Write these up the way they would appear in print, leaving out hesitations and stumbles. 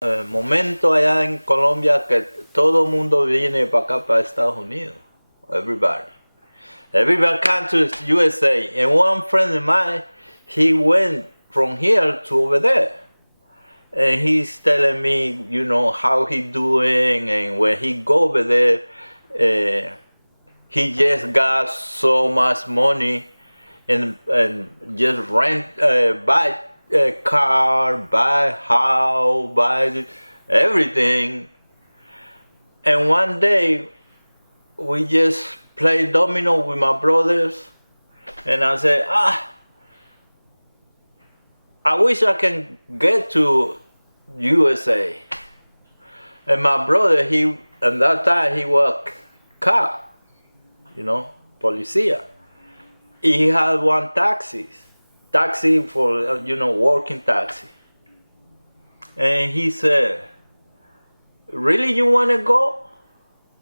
Momento allá en Colombia que todo el mundo viene para acá, para Estados Unidos. Everybody. Everybody comes to USA. And one friend of mine, he went from here to over there. And he's telling me, how he doing. And when he go over there, he just got so much money and just buy a car, buy house, buy everything. And one day we just played domino with my brothers, and I said, I wish I can get to USA. And my brother, at that time he was cop, policia. He had one taxi for, working taxi. And he said, really, you want to go?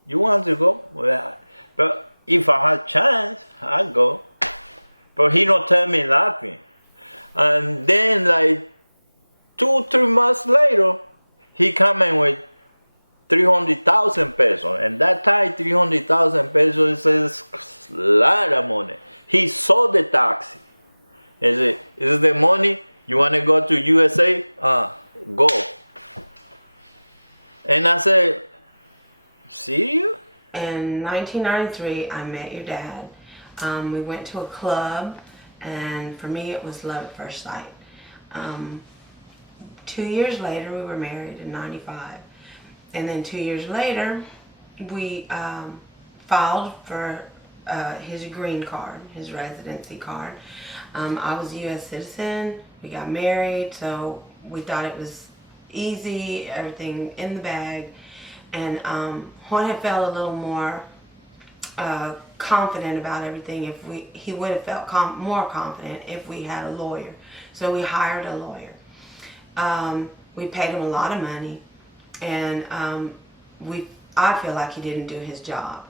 You want to go? Well, but if I had chance, I'd go. But he don't tell me nothing. And then like 2-3 months later, he come in with 300,000 pesos. And that time, 300,000 pesos is a lot of money. He sold the taxi. He said, is the money? You want to go to USA? Go. And I said, serious? In 1993, I met your dad. We went to a club, and for me it was love at first sight. 2 years later, we were married in 95. And then 2 years later, we filed for his green card, his residency card. I was a U.S. citizen. We got married, so we thought it was easy, everything in the bag. And Juan had felt a little more confident about everything. He would have felt more confident if we had a lawyer. So we hired a lawyer. We paid him a lot of money, and I feel like he didn't do his job.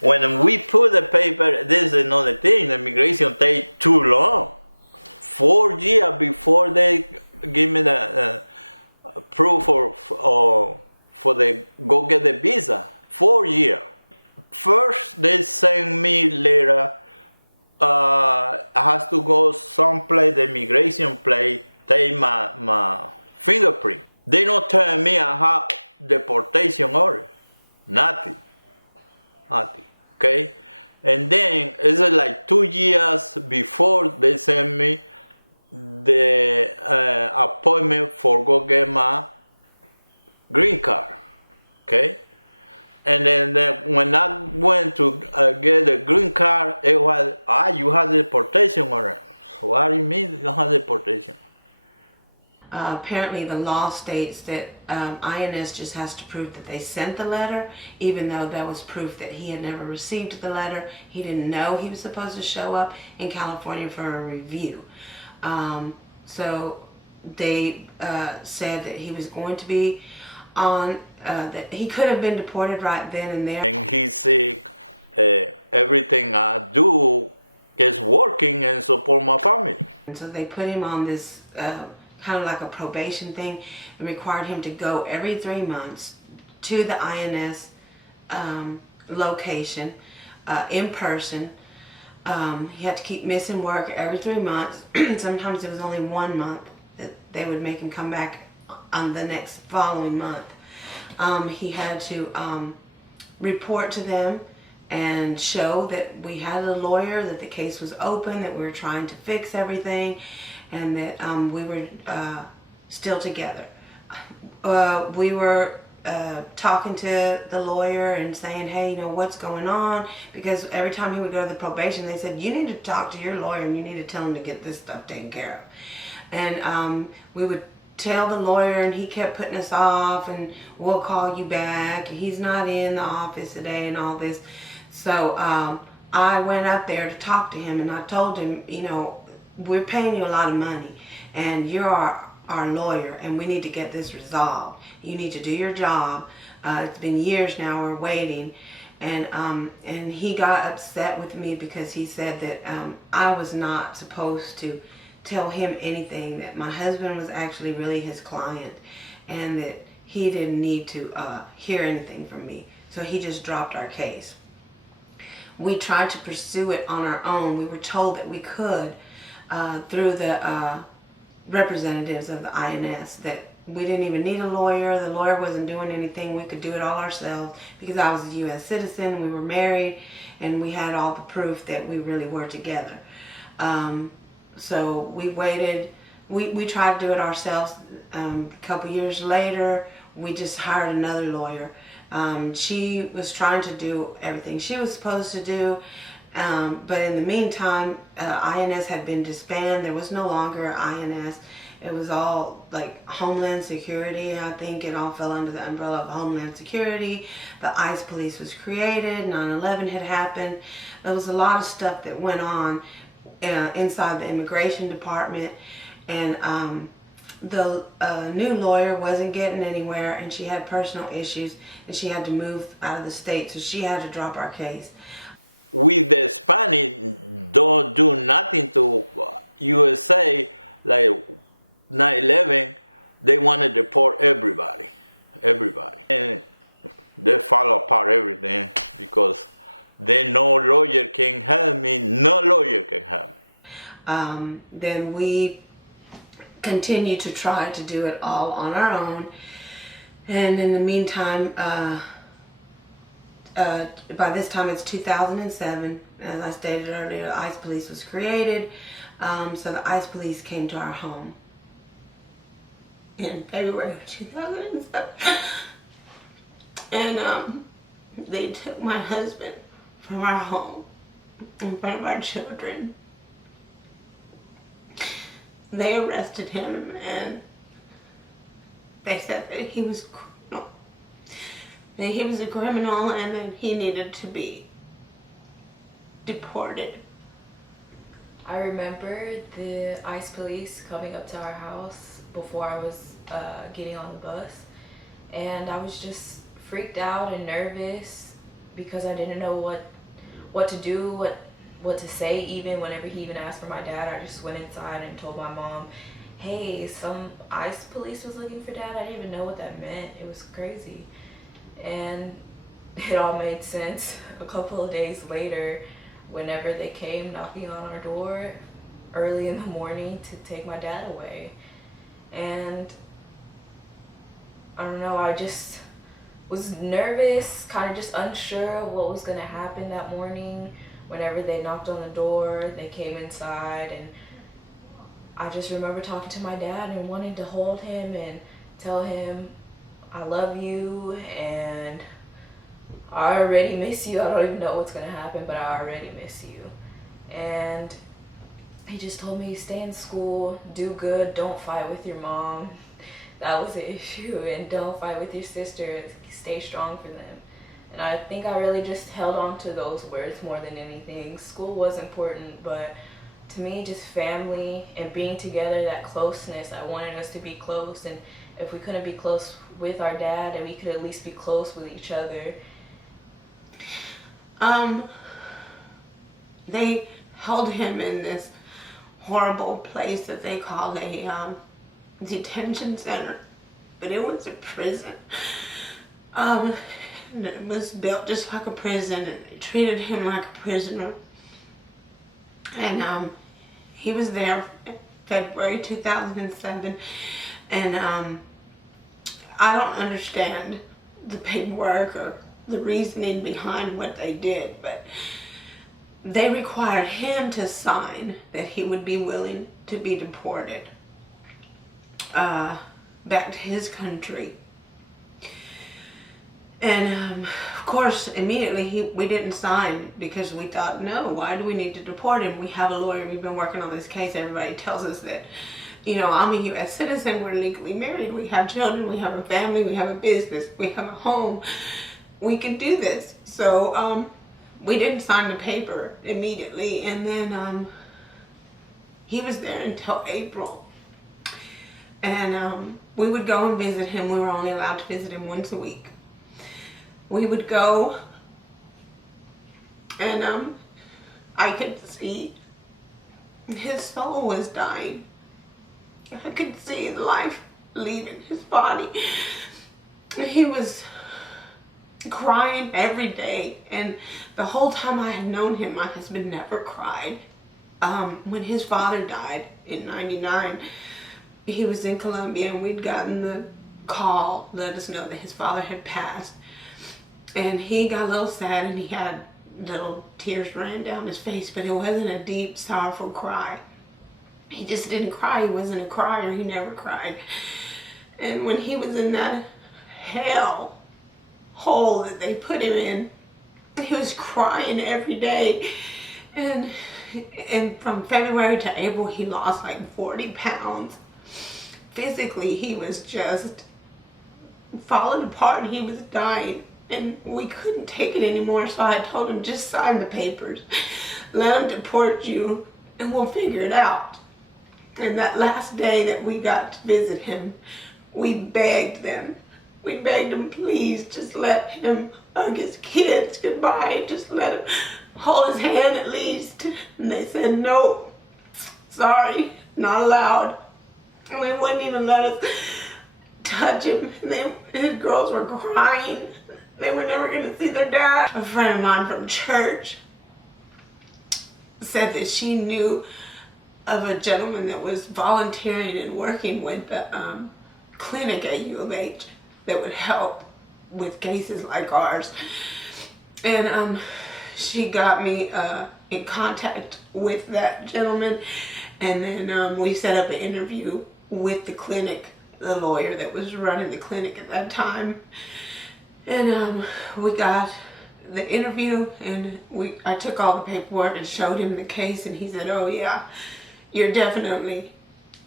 When we put the paper, this is another thing. The immigration take too long. 4 years before they give me the proof for the go get the visa. 4 years. First, they send me letter. I have to go someplace, the immigration place, take my fingerprint. They don't tell me I have deportation order. Nothing. Okay? And then it's like 2 years before they send me the appointment for go get my green card. Okay? And then when I went to get the green card, it was, you have deportation order. What do you mean you don't have deportation? Apparently the law states that INS just has to prove that they sent the letter, even though that was proof that he had never received the letter. He didn't know he was supposed to show up in California for a review. So they said that he was going to be on, that he could have been deported right then and there. And he said, everything I do is working and support my family. And so they put him on this kind of like a probation thing, and required him to go every 3 months to the INS location in person. He had to keep missing work every 3 months. Sometimes it was only 1 month that they would make him come back on the next following month. He had to report to them and show that we had a lawyer, that the case was open, that we were trying to fix everything, and that we were still together. We were talking to the lawyer and saying, hey, what's going on? Because every time he would go to the probation, they said, you need to talk to your lawyer and you need to tell him to get this stuff taken care of. And we would tell the lawyer, and he kept putting us off, and we'll call you back. He's not in the office today and all this. So I went up there to talk to him, and I told him, we're paying you a lot of money, and you're our lawyer, and we need to get this resolved. You need to do your job. It's been years now, we're waiting. And he got upset with me because he said that I was not supposed to tell him anything, that my husband was actually really his client, and that he didn't need to hear anything from me. So he just dropped our case. We tried to pursue it on our own. We were told that we could through the representatives of the INS, that we didn't even need a lawyer. The lawyer wasn't doing anything. We could do it all ourselves because I was a U.S. citizen, we were married, and we had all the proof that we really were together. So we waited. We tried to do it ourselves. A couple years later, we just hired another lawyer. She was trying to do everything she was supposed to do. But in the meantime, INS had been disbanded. There was no longer INS. It was all like Homeland Security. I think it all fell under the umbrella of Homeland Security. The ICE police was created. 9/11 had happened. There was a lot of stuff that went on inside the immigration department. And the new lawyer wasn't getting anywhere, and she had personal issues, and she had to move out of the state, so she had to drop our case. We the Spanish don't do nothing to USA. Like 9/11, they want to deport everybody, and they fall apart everything because they no lawyer can help me, no lawyer can help me. Then we continue to try to do it all on our own, and in the meantime, by this time it's 2007, as I stated earlier, the ICE police was created, so the ICE police came to our home in February of 2007, and they took my husband from our home in front of our children. They arrested him, and they said that he was a criminal. That he was a criminal and that he needed to be deported. I remember the ICE police coming up to our house before I was getting on the bus, and I was just freaked out and nervous because I didn't know what to do, what to say. Even whenever he even asked for my dad, I just went inside and told my mom, hey, some ICE police was looking for dad. I didn't even know what that meant. It was crazy. And it all made sense a couple of days later whenever they came knocking on our door early in the morning to take my dad away. And I don't know, I just was nervous, kind of just unsure of what was going to happen that morning. Whenever they knocked on the door, they came inside, and I just remember talking to my dad and wanting to hold him and tell him, I love you, and I already miss you. I don't even know what's going to happen, but I already miss you. And he just told me, stay in school, do good, don't fight with your mom. That was the issue, and don't fight with your sisters, stay strong for them. And I think I really just held on to those words more than anything. School was important, but to me, just family and being together, that closeness, I wanted us to be close. And if we couldn't be close with our dad, and we could at least be close with each other. They held him in this horrible place that they call a detention center, but it was a prison. It was built just like a prison, and they treated him like a prisoner. And he was there in February 2007, and I don't understand the paperwork or the reasoning behind what they did, but they required him to sign that he would be willing to be deported back to his country. And of course, immediately we didn't sign because we thought, no, why do we need to deport him? We have a lawyer, we've been working on this case. Everybody tells us that, you know, I'm a U.S. citizen, we're legally married, we have children, we have a family, we have a business, we have a home. We can do this. So we didn't sign the paper immediately, and then he was there until April. And we would go and visit him. We were only allowed to visit him once a week. We would go, and I could see his soul was dying. I could see the life leaving his body. he was crying every day, and the whole time I had known him, my husband never cried. When his father died in '99, he was in Colombia, and we'd gotten the call let us know that his father had passed, and he got a little sad, and he had little tears ran down his face, but it wasn't a deep, sorrowful cry. He just didn't cry. He wasn't a crier. He never cried. And when he was in that hell hole that they put him in, he was crying every day. And from February to April, he lost like 40 pounds. Physically, he was just falling apart. He was dying. And we couldn't take it anymore, so I told him, just sign the papers. Let them deport you, and we'll figure it out. And that last day that we got to visit him, we begged them. We begged them, please, just let him hug his kids goodbye. Just let him hold his hand at least. And they said, no, sorry, not allowed. And they wouldn't even let us touch him. His girls were crying. They were never going to see their dad. A friend of mine from church said that she knew of a gentleman that was volunteering and working with the clinic at U of H that would help with cases like ours. And she got me in contact with that gentleman, and then we set up an interview with the clinic, the lawyer that was running the clinic at that time. And we got the interview, and I took all the paperwork and showed him the case, and he said, oh yeah, you're definitely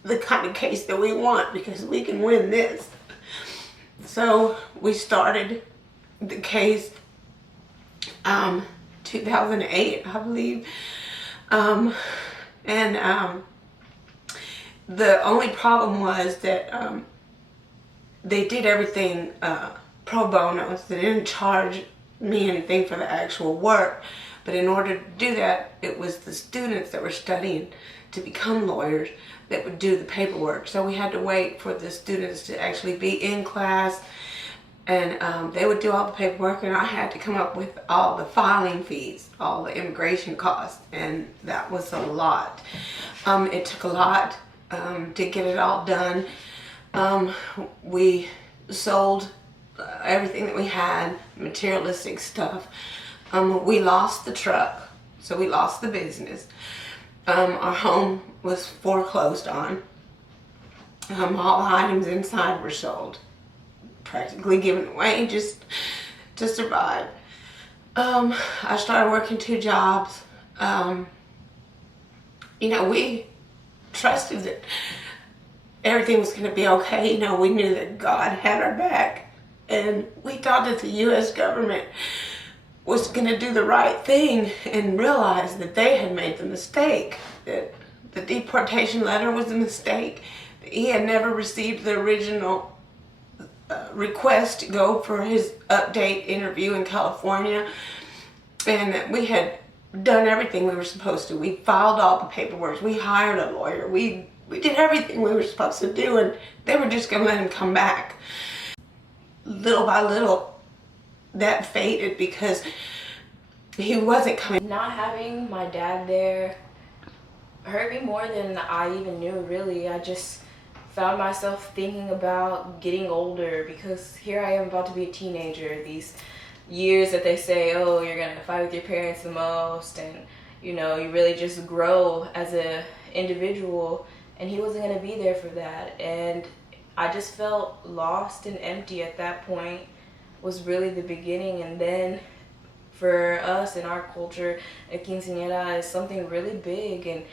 the kind of case that we want, because we can win this. So we started the case 2008, I believe. The only problem was that they did everything pro bono. They didn't charge me anything for the actual work, but in order to do that, it was the students that were studying to become lawyers that would do the paperwork. So we had to wait for the students to actually be in class, and they would do all the paperwork, and I had to come up with all the filing fees, all the immigration costs, and that was a lot. It took a lot to get it all done. We sold everything that we had, materialistic stuff. We lost the truck, so we lost the business. Our home was foreclosed on. All the items inside were sold, practically given away just to survive. I started working 2 jobs. We trusted that everything was going to be okay. We knew that God had our back. And we thought that the U.S. government was going to do the right thing and realize that they had made the mistake, that the deportation letter was a mistake. He had never received the original request to go for his update interview in California, and that we had done everything we were supposed to. We filed all the paperwork. We hired a lawyer. We did everything we were supposed to do, and they were just going to let him come back. Little by little, that faded because he wasn't coming. Not having my dad there hurt me more than I even knew, really. I just found myself thinking about getting older, because here I am about to be a teenager. These years that they say, oh, you're going to fight with your parents the most, and you really just grow as an individual, and he wasn't going to be there for that. And I just felt lost and empty at that point. Was really the beginning. And then for us in our culture, a quinceañera is something really big, and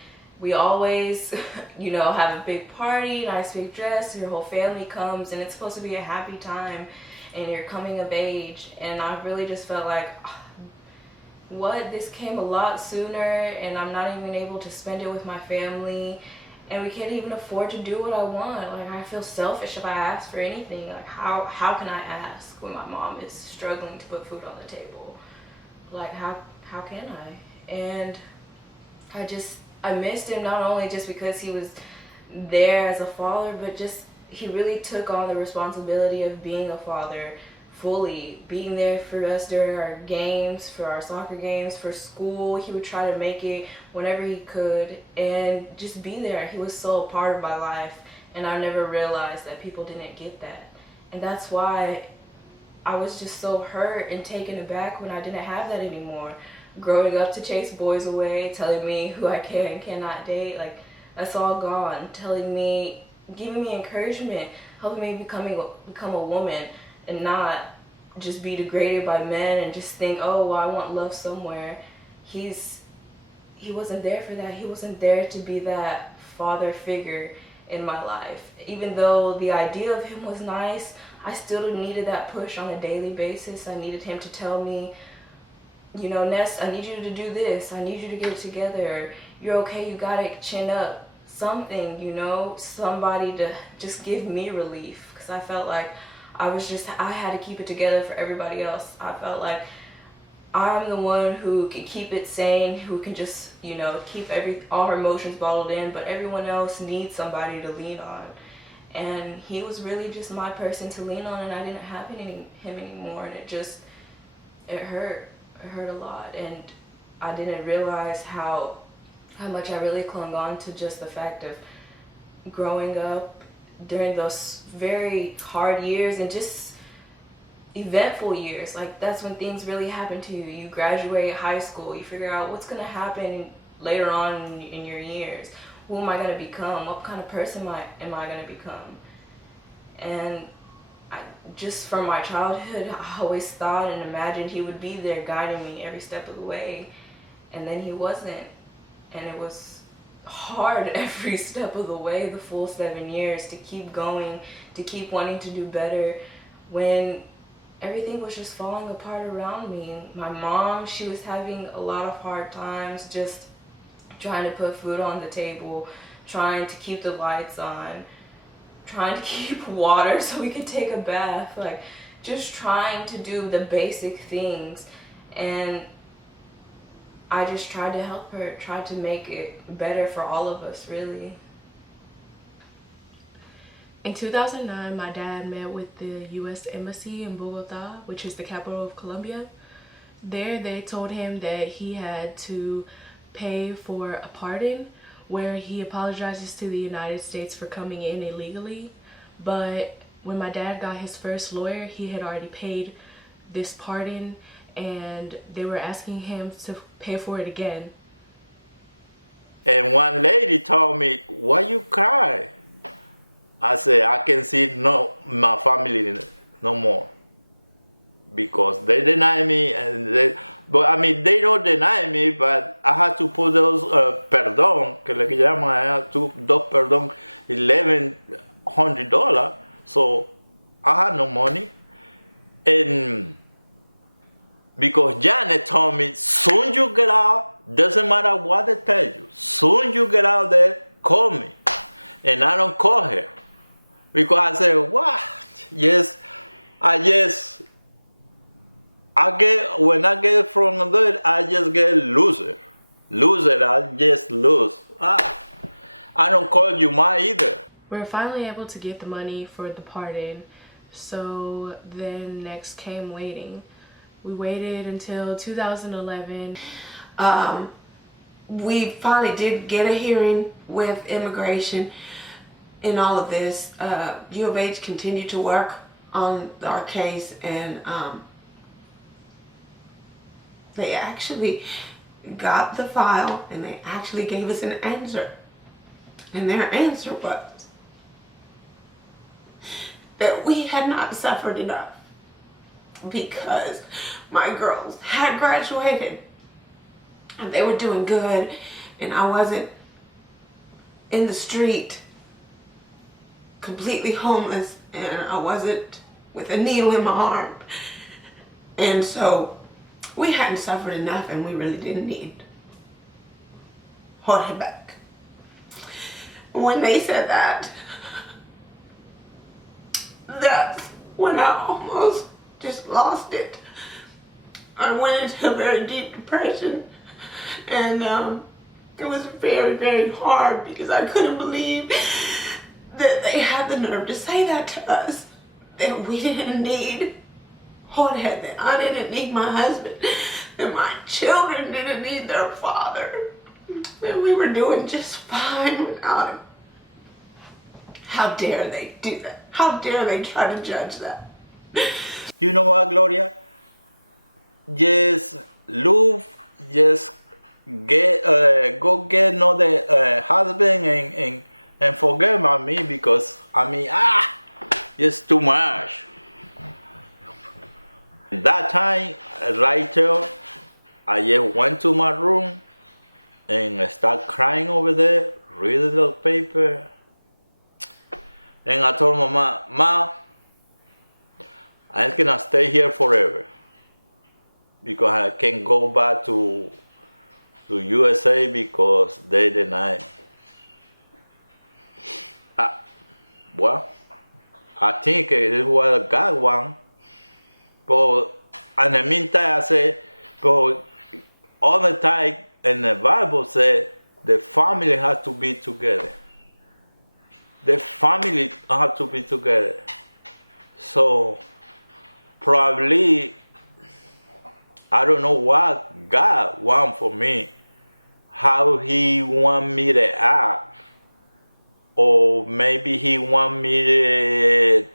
we always have a big party, nice big dress, your whole family comes, and it's supposed to be a happy time, and you're coming of age. And I really just felt like, this came a lot sooner, and I'm not even able to spend it with my family. And we can't even afford to do what I want. Like, I feel selfish if I ask for anything. Like, how can I ask when my mom is struggling to put food on the table? Like, how can I? And I missed him, not only just because he was there as a father, but just he really took on the responsibility of being a father fully, being there for us during our games, for our soccer games, for school. He would try to make it whenever he could and just be there. He was so a part of my life, and I never realized that people didn't get that. And that's why I was just so hurt and taken aback when I didn't have that anymore. Growing up to chase boys away, telling me who I can and cannot date, like, that's all gone. Telling me, giving me encouragement, helping me become a woman and not just be degraded by men and just think, oh, well, I want love somewhere. He wasn't there for that. He wasn't there to be that father figure in my life. Even though the idea of him was nice, I still needed that push on a daily basis. I needed him to tell me, you know, Ness, I need you to do this. I need you to get it together. You're okay, you got it, chin up. Something, you know, somebody to just give me relief. Because I felt like I had to keep it together for everybody else. I felt like I'm the one who can keep it sane, who can just, you know, keep all her emotions bottled in, but everyone else needs somebody to lean on. And he was really just my person to lean on, and I didn't have him anymore, and it hurt. It hurt a lot, and I didn't realize how much I really clung on to just the fact of growing up during those very hard years and just eventful years. Like, that's when things really happen to you. You graduate high school, you figure out what's going to happen later on in your years. Who am I going to become? What kind of person am I going to become? And just from my childhood, I always thought and imagined he would be there guiding me every step of the way. And then he wasn't. And it was hard every step of the way, the full 7 years, to keep going, to keep wanting to do better when everything was just falling apart around me. My mom, she was having a lot of hard times just trying to put food on the table, trying to keep the lights on, trying to keep water so we could take a bath, like just trying to do the basic things. And I just tried to help her, tried to make it better for all of us, really. In 2009, my dad met with the U.S. Embassy in Bogota, which is the capital of Colombia. There, they told him that he had to pay for a pardon where he apologizes to the United States for coming in illegally. But when my dad got his first lawyer, he had already paid this pardon, and they were asking him to pay for it again. And one lady told me, "Why you cry?" I said, "I can see my family no more because they deny me, but I mean they don't deny me, but I had to put those perdón, que le llaman, I had to dos perdón, $1,100, so I had no money, and because Janet told me, soon you get out, doesn't matter what they tell you, soon you get out there, call me, and I don't call her. Because I said, what? Yes, when I get from there, I just get loser. I just lose. I don't call you ma either. We're finally able to get the money for the pardon, so then next came waiting. We waited until 2011. We finally did get a hearing with immigration. In all of this, U of H continued to work on our case, and they actually got the file and they actually gave us an answer. And their answer was that we had not suffered enough because my girls had graduated and they were doing good, and I wasn't in the street completely homeless, and I wasn't with a needle in my arm. And so we hadn't suffered enough, and we really didn't need Jorge back. When they said that, that's when I almost just lost it. I went into a very deep depression, and it was very, very hard because I couldn't believe that they had the nerve to say that to us, that we didn't need Jorge, that I didn't need my husband, that my children didn't need their father, that we were doing just fine without him. How dare they do that? How dare they try to judge that? You know what, Gloria? Just love, just go get another husband and forget about me, because it's too much. That time, right there, I just went to my room and started crying over there, reading the paper. And I told Mama, Ma, I'm gonna stay here forever, because I can't go back to USA because they denied me. Well, I think it was God one. But in the meantime, I said, but all the time in the Bible said the family has to be together. The family has to be together. So probably, I don't know what God wants for me, how He want me to act, or maybe He want me to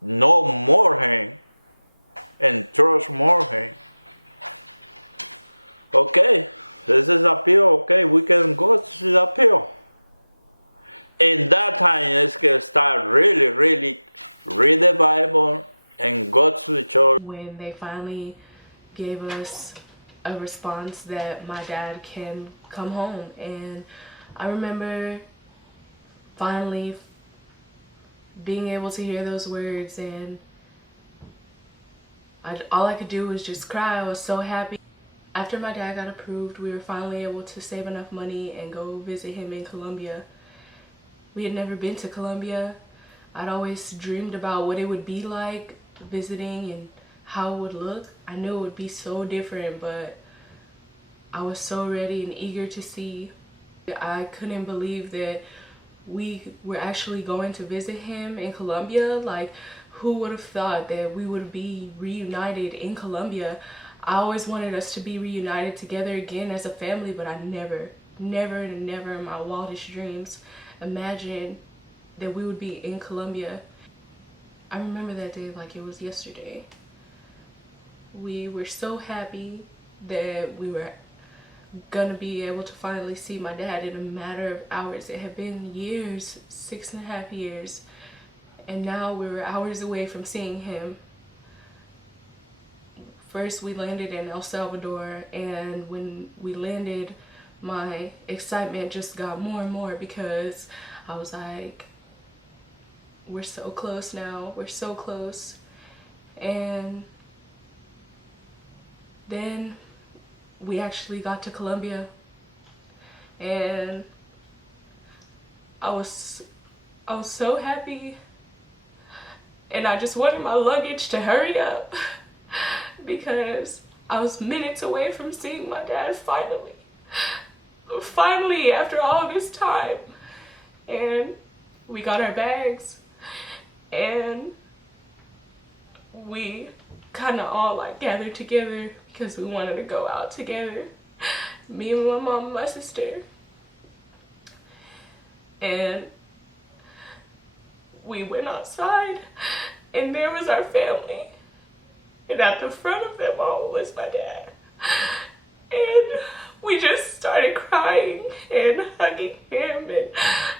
know more Him and trust more Him. Okay, this is appeal. Okay, we can go to the appeal. In that time, it's gonna start really read the Bible and go to the church. When they finally gave us a response that my dad can come home, and I remember finally being able to hear those words, and all I could do was just cry. I was so happy. After my dad got approved, we were finally able to save enough money and go visit him in Colombia. We had never been to Colombia. I'd always dreamed about what it would be like visiting and how it would look. I knew it would be so different, but I was so ready and eager to see. I couldn't believe that we were actually going to visit him in Colombia. Like, who would have thought that we would be reunited in Colombia? I always wanted us to be reunited together again as a family, but I never in my wildest dreams imagined that we would be in Colombia. I remember that day like it was yesterday. We were so happy that we were gonna be able to finally see my dad in a matter of hours. It had been years, 6.5 years, and now we were hours away from seeing him. First we landed in El Salvador, and when we landed, my excitement just got more and more, because I was like, we're so close now, we're so close. And then we actually got to Colombia, and I was so happy, and I just wanted my luggage to hurry up because I was minutes away from seeing my dad finally after all this time. And we got our bags, and we kind of all like gathered together because we wanted to go out together, me and my mom and my sister. And we went outside, and there was our family, and at the front of them all was my dad. And we just started crying and hugging him, and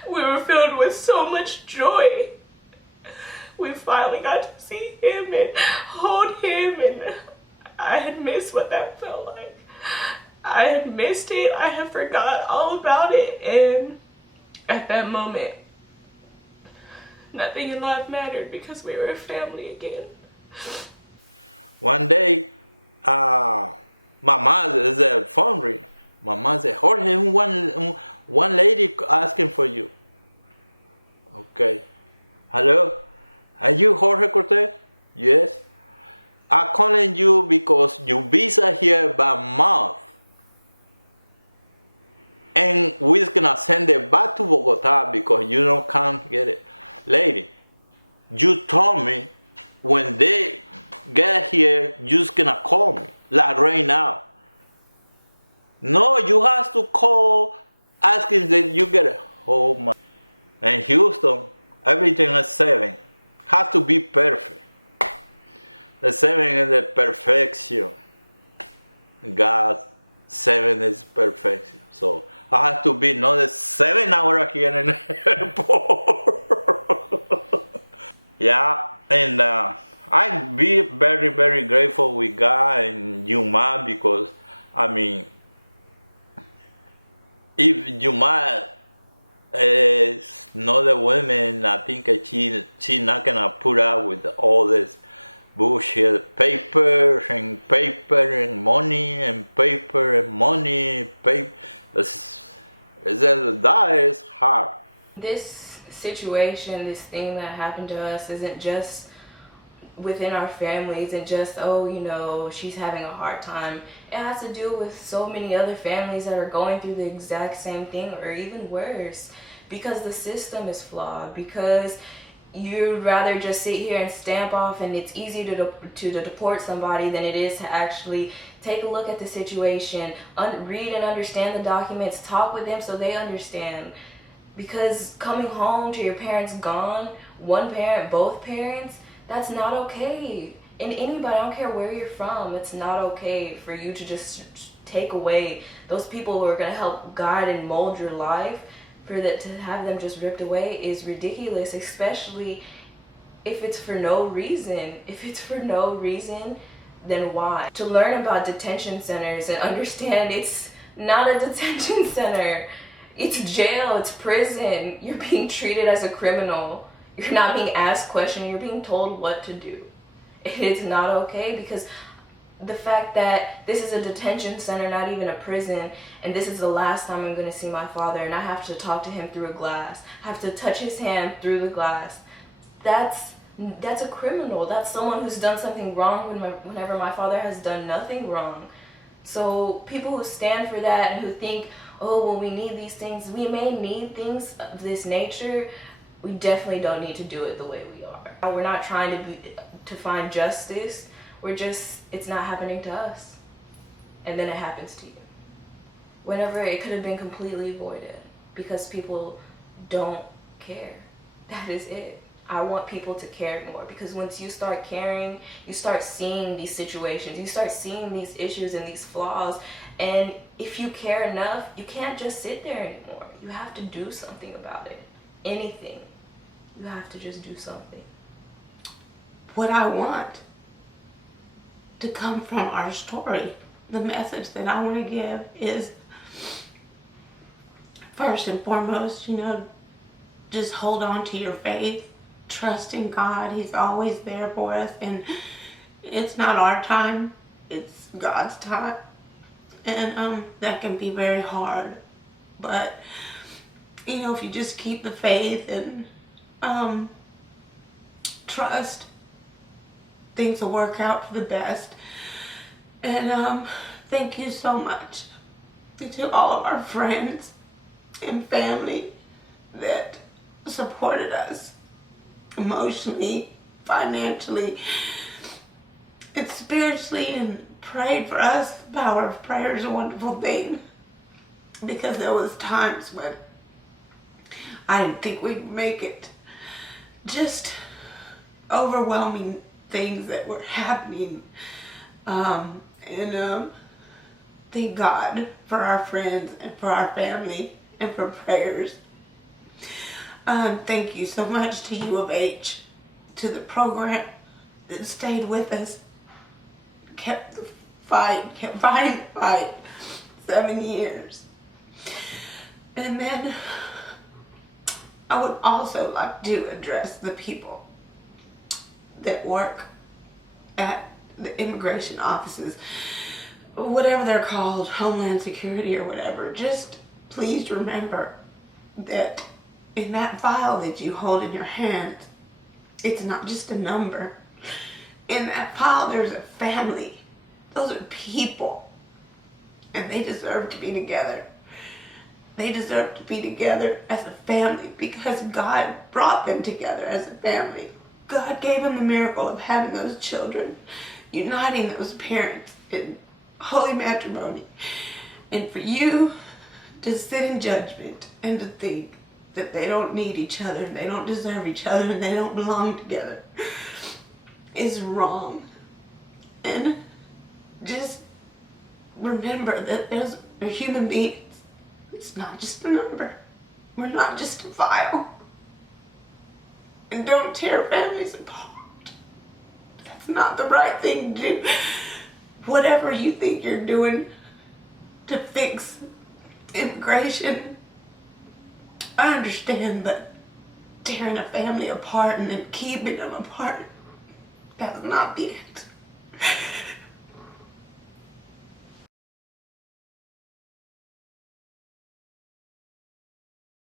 we were filled with so much joy. We finally got to see him and hold him, and I had missed what that felt like. I had missed it. I had forgot all about it, and at that moment, nothing in life mattered because we were a family again. One day, my mom is at the phone ring. My mom said, Jorge, one lady asking for you. Okay. Hello? Are you Jorge Cortez? Yes. I'm calling you because your visa here by month. And we're gonna send it back to Bogota because you don't can't get it. Lady, you told me when they get here, you're just gonna call me, like right now. No, you have to call asking that you get it. Oh my. In Houston, everything is 7. Has to be perfect. The 7 is the perfection. God, 7 is perfection. So I have to be another 7 hours here in the airport. Yeah, and I be very, very grateful with God and Yuma because, I mean, if Yuma is not a woman, I think she not gonna put up with all this bullshit, paper and money and paper and money, paper. That is hard. This situation, this thing that happened to us isn't just within our family, isn't just, oh, you know, she's having a hard time. It has to do with so many other families that are going through the exact same thing or even worse, because the system is flawed, because you'd rather just sit here and stamp off, and it's easy to deport somebody than it is to actually take a look at the situation, read and understand the documents, talk with them so they understand. Because coming home to your parents gone, one parent, both parents, that's not okay. And anybody, I don't care where you're from, it's not okay for you to just take away those people who are going to help guide and mold your life. For that, to have them just ripped away is ridiculous, especially if it's for no reason. If it's for no reason, then why? To learn about detention centers and understand it's not a detention center. It's jail, it's prison. You're being treated as a criminal. You're not being asked questions, you're being told what to do. It's not okay, because the fact that this is a detention center, not even a prison, and this is the last time I'm going to see my father, and I have to talk to him through a glass, I have to touch his hand through the glass. That's a criminal. That's someone who's done something wrong whenever my father has done nothing wrong. So people who stand for that and who think, oh, well, we need these things, we may need things of this nature, we definitely don't need to do it the way we are. We're not trying to find justice. We're just, it's not happening to us. And then it happens to you. Whenever it could have been completely avoided, because people don't care. That is it. I want people to care more, because once you start caring, you start seeing these situations, you start seeing these issues and these flaws, and if you care enough, you can't just sit there anymore. You have to do something about it. Anything. You have to just do something. What I want to come from our story, the message that I want to give is, first and foremost, you know, just hold on to your faith, trust in God. He's always there for us, and it's not our time, it's God's time. And that can be very hard, but you know, if you just keep the faith and trust, things will work out for the best. And thank you so much to all of our friends and family that supported us emotionally, financially, and spiritually, and prayed for us. The power of prayer is a wonderful thing, because there was times when I didn't think we'd make it. Just overwhelming things that were happening. Thank God for our friends and for our family and for prayers. Thank you so much to U of H, to the program that stayed with us, kept fighting the fight 7 years. And then I would also like to address the people that work at the immigration offices, whatever they're called, Homeland Security or whatever. Just please remember that in that file that you hold in your hand, it's not just a number. In that file, there's a family. Those are people, and they deserve to be together. They deserve to be together as a family because God brought them together as a family. God gave them the miracle of having those children, uniting those parents in holy matrimony. And for you to sit in judgment and to think that they don't need each other and they don't deserve each other and they don't belong together is wrong. And just remember that they're human beings. It's not just a number. We're not just a file. And don't tear families apart. That's not the right thing to do. Whatever you think you're doing to fix immigration, I understand, but tearing a family apart and then keeping them apart, that's not the answer.